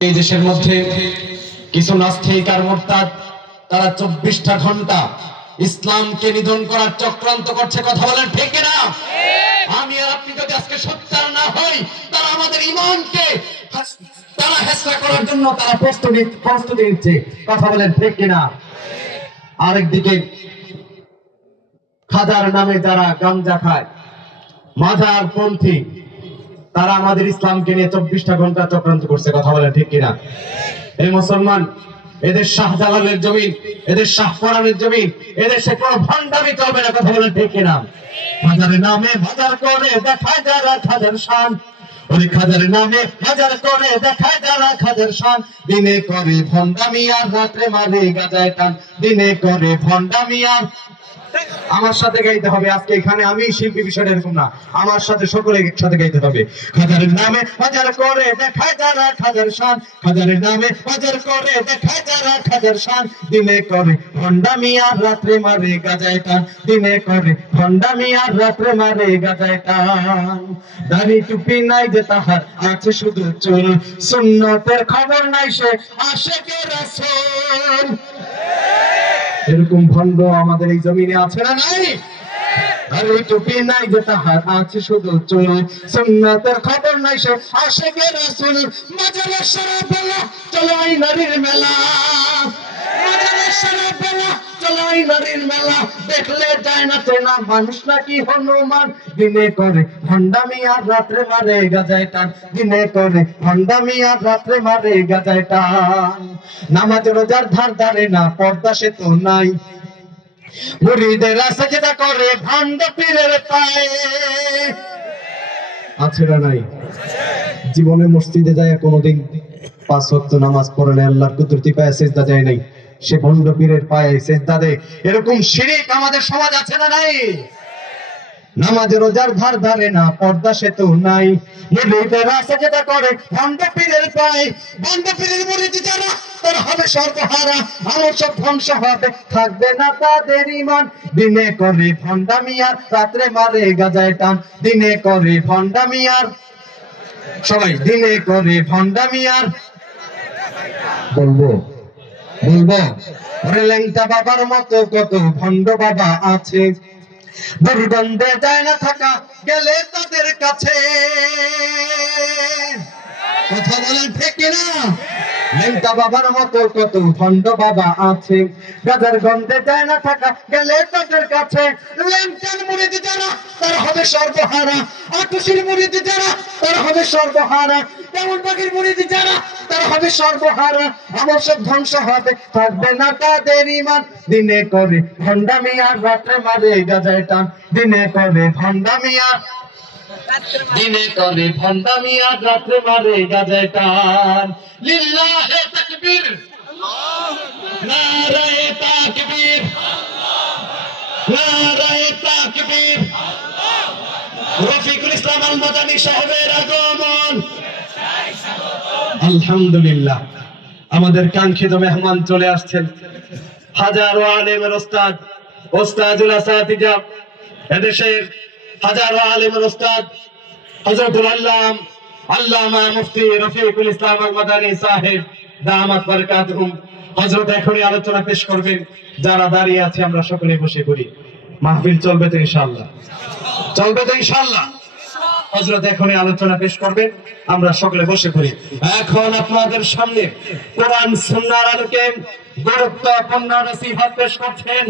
এই দেশের মধ্যে কিছু নাস্তিক আর মুরতাদ তারা 24টা ঘন্টা ইসলামকে নিধন করার চক্রান্ত করছে। কথা বলেন ঠিক না? আমি আর আপনি যদি আজকে সোচ্চার না হই, তারা আমাদের ঈমানকে তারা হেসরা করার জন্য তারা প্রস্তুতি নিচ্ছে। কথা বলেন ঠিক না? আরেকদিকে খাজার নামে যারা গাঞ্জা খায়, মাজার পন্থী, তারা আমাদের ইসলামকে নিয়ে 24টা ঘন্টা চক্রান্ত করছে। কথা বলেন ঠিক কিনা? এই মুসলমান, এদের শাহজালালের জমিন, এদের শাহপরানের জমিন, এদেশে কোনো ভণ্ডামি চলবে না। কথা বলেন ঠিক কিনা? খাজারের নামে বাজার করে দেখায় যারা খাজার শান, ওই খাজারের নামে বাজার করে দেখায় যারা খাজার শান, দিনে করে ভণ্ডামি আর রাত্রে মারে গাজায় টান, দিনে করে ভণ্ডামি আর। আমার সাথে গাইতে হবে আজকে এখানে, আমি শিল্পী, বিষয়টা এরকম না, আমার সাথে সকলে একসাথে গাইতে হবে। খাজারের নামে বাজার করে দেখায় যারা খাজার শান, খাজারের নামে বাজার করে দেখায় যারা খাজার শান, দিনে করে ভণ্ডামি আর রাত্রে মারে গাজায় টান, দিনে করে ভণ্ডামি আর রাত্রে মারে গাজায় টান। দাড়ি টুপি নাই যে তাহার, আছে শুধু চুল, সুন্নতের খবর নাই সে আশিকে রাসূল। এরকম ভণ্ড আমাদের এই জমিনে আছে না নাই? আরে টুপি নাই যে তাহার, আছে শুধু চুল, সুন্নাতের খবর নাই সে আশিকে রাসূল। মাজারে সারা বেলা চলাই নারীর মেলা, মাজারে সারা বেলা চলাই নারীর মেলা, দেখলে যায় না চেনা মানুষ নাকি হনুমান, দিনে করে ভণ্ডামি আর রাত্রে মারে গাজায় টান, দিনে করে ভণ্ডামি আর রাত্রে মারে গাজায় টান। নামাজ রোজার ধার ধারে না, পর্দা সে তো নাই, মুরিদেরা সাজদা করে ভণ্ড পীরের পায়ে। আছে না নাই? জীবনে মসজিদে যায় কোনোদিন 5 ওয়াক্ত নামাজ পড়ে না, আল্লাহর কুদরতি পায়ে সিজদা যায় নাই, সে ভণ্ড পীরের পায়ে সিজদা দেয়। এরকম শিরক আমাদের সমাজ আছে না নাই? নামাজ রোজার ধার ধারে না, পর্দা সে তো নাই, মুরিদেরা সাজদা করে ভণ্ড পীরের পায়ে। ভণ্ড পীরের মুরিদ যারা, তারা হবে সর্বহারা, আমল সব ধ্বংস হবে, থাকবে না তাদের ঈমান, দিনে করে ভণ্ডামি আর রাত্রে মারে গাজায় টান, দিনে করে ভণ্ডামি আর। সবাই দিনে করে ভণ্ডামি আর। বলবো বলবো ওরে ল্যাংটা বাবার মতো কত ভণ্ড বাবা আছে, দুর্গন্ধে যায় না থাকা গেলে তাদের কাছে। কথা বলেন ঠিক কিনা? ল্যাংটা বাবার মতো কত ভণ্ড বাবা আছে, গাজার গন্ধে যায় না থাকা গেলে তাদের কাছে। ল্যাংটার মুরিদ যারা, তারা হবে সর্বহারা, আটুসির মুরিদ যারা, তারা হবে সর্বহারা, তেমন পাখির মুরিদ যারা, তারা হবে সর্বহারা, আমল সব ধ্বংস হবে, থাকবে না তাদের ঈমান, দিনে করে ভণ্ডামি আর রাত্রে মারে গাজায় টান, দিনে করে ভণ্ডামি আর, দিনে করে ভণ্ডামি আর রাত্রে মারে গাজায় টান। লিল্লাহে তাকবীর, নারায়ে তাকবীর, নারায়ে তাকবীর। রফিকুল ইসলাম আল মাদানী সাহেবের আগমন। আলহামদুলিল্লাহ, আমাদের কাঙ্ক্ষিত মেহমান চলে আসছেন, হাজারো আলেমের ওস্তাদ, ওস্তাদুল আসাতিজা, এদেশের হাজারো আলেমের ওস্তাদ হযরতুল আল্লামা মুফতি রফিকুল ইসলাম আল মাদানী সাহেব দামাত বারাকাতুহুম। হযরত এখনই আলোচনা পেশ করবেন। যারা দাঁড়িয়ে আছে আমরা সকলে বসে পড়ি, মাহফিল চলবে তো ইনশাআল্লাহ? চলবে তো ইনশাআল্লাহ? হযরত এখনই আলোচনা পেশ করবেন, আমরা সকলে বসে পড়ি। এখন আপনাদের সামনে কোরআন সুন্নাহর আলোকে গুরুত্বপূর্ণ নসিহত পেশ করছেন